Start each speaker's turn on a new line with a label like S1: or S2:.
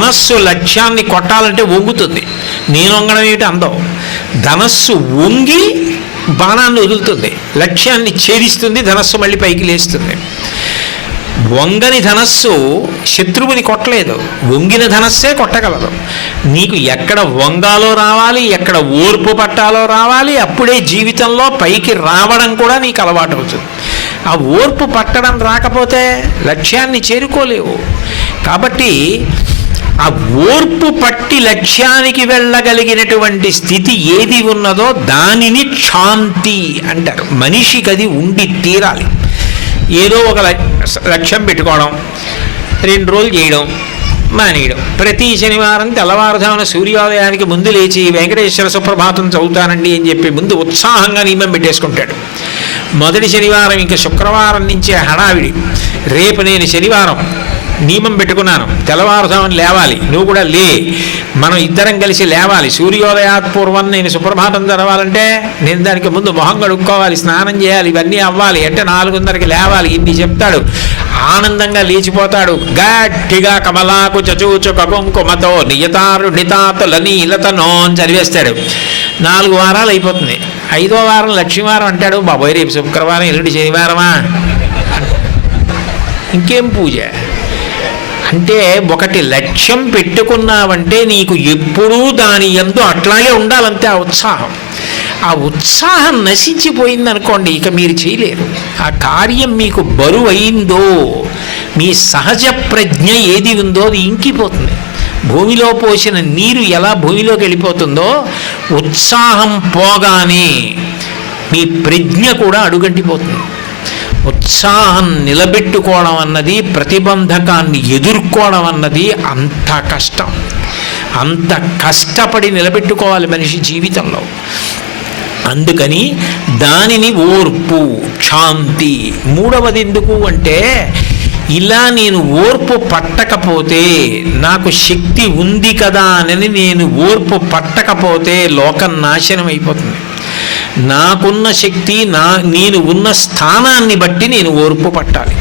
S1: ధనస్సు లక్ష్యాన్ని కొట్టాలంటే వంగుతుంది. నేను వంగడం ఏమిటి అందం? ధనస్సు వంగి బాణాన్ని వదులుతుంది. లక్ష్యాన్ని ఛేదిస్తుంది ధనస్సు మళ్ళీ పైకి లేస్తుంది. వంగని ధనస్సు శత్రువుని కొట్టలేదు. వంగిన ధనస్సే కొట్టగలదు. నీకు ఎక్కడ వంగాలో రావాలి ఎక్కడ ఓర్పు పట్టాలో రావాలి అప్పుడే జీవితంలో పైకి రావడం కూడా నీకు అలవాటు అవుతుంది. ఆ ఓర్పు పట్టడం రాకపోతే లక్ష్యాన్ని చేరుకోలేవు. కాబట్టి ఆ ఓర్పు పట్టి లక్ష్యానికి వెళ్ళగలిగినటువంటి స్థితి ఏది ఉన్నదో దానిని క్షాంతి అంటారు. మనిషికి అది ఉండి తీరాలి. ఏదో ఒక లక్ష్యం పెట్టుకోవడం రెండు రోజులు చేయడం మానేయడం. ప్రతి శనివారం తెల్లవారుజామున సూర్యోదయానికి ముందు లేచి వెంకటేశ్వర సుప్రభాతం చదువుతానండి అని చెప్పి ముందు ఉత్సాహంగా నియమం పెట్టేసుకుంటాడు. మొదటి శనివారం ఇంకా శుక్రవారం నుంచే హడావిడి. రేపు నేను శనివారం నియమం పెట్టుకున్నాను. తెల్లవారుజామున లేవాలి. నువ్వు కూడా లే. మనం ఇద్దరం కలిసి లేవాలి. సూర్యోదయాత్ పూర్వం నేను సుప్రభాతం తెరవాలంటే నేను దానికి ముందు మొహం కడుక్కోవాలి స్నానం చేయాలి ఇవన్నీ అవ్వాలి. అంటే నాలుగున్నరకి లేవాలి? ఇన్ని చెప్తాడు. ఆనందంగా లేచిపోతాడు. గట్టిగా కమలాకు చచూచు కుంకుమతో నియతారు నితాతుల నీలతనో అని చదివేస్తాడు. నాలుగు వారాలు అయిపోతుంది. ఐదో వారం లక్ష్మీవారం అంటాడు. బాబోయ్ రేపు శుక్రవారం ఎల్లుండి శనివారమా? ఇంకేం పూజ? అంటే ఒకటి లక్ష్యం పెట్టుకున్నావంటే నీకు ఎప్పుడూ దాని ఎందు అట్లాగే ఉండాలంతే ఆ ఉత్సాహం. ఆ ఉత్సాహం నశించిపోయింది అనుకోండి ఇక మీరు చేయలేరు. ఆ కార్యం మీకు బరువు అయిందో మీ సహజ ప్రజ్ఞ ఏది ఉందో అది ఇంకిపోతుంది. భూమిలో పోసిన నీరు ఎలా భూమిలోకి వెళ్ళిపోతుందో ఉత్సాహం పోగానే మీ ప్రజ్ఞ కూడా అడుగంటిపోతుంది. ఉత్సాహం నిలబెట్టుకోవడం అన్నది ప్రతిబంధకాన్ని ఎదుర్కోవడం అన్నది అంత కష్టం. అంత కష్టపడి నిలబెట్టుకోవాలి మనిషి జీవితంలో. అందుకని దానిని ఓర్పు శాంతి మూడవది ఎందుకు అంటే ఇలా నేను ఓర్పు పట్టకపోతే నాకు శక్తి ఉంది కదా అని నేను ఓర్పు పట్టకపోతే లోకం నాశనం అయిపోతుంది నాకున్న శక్తి నా నేను ఉన్న స్థానాన్ని బట్టి నేను ఓర్పు పట్టాలి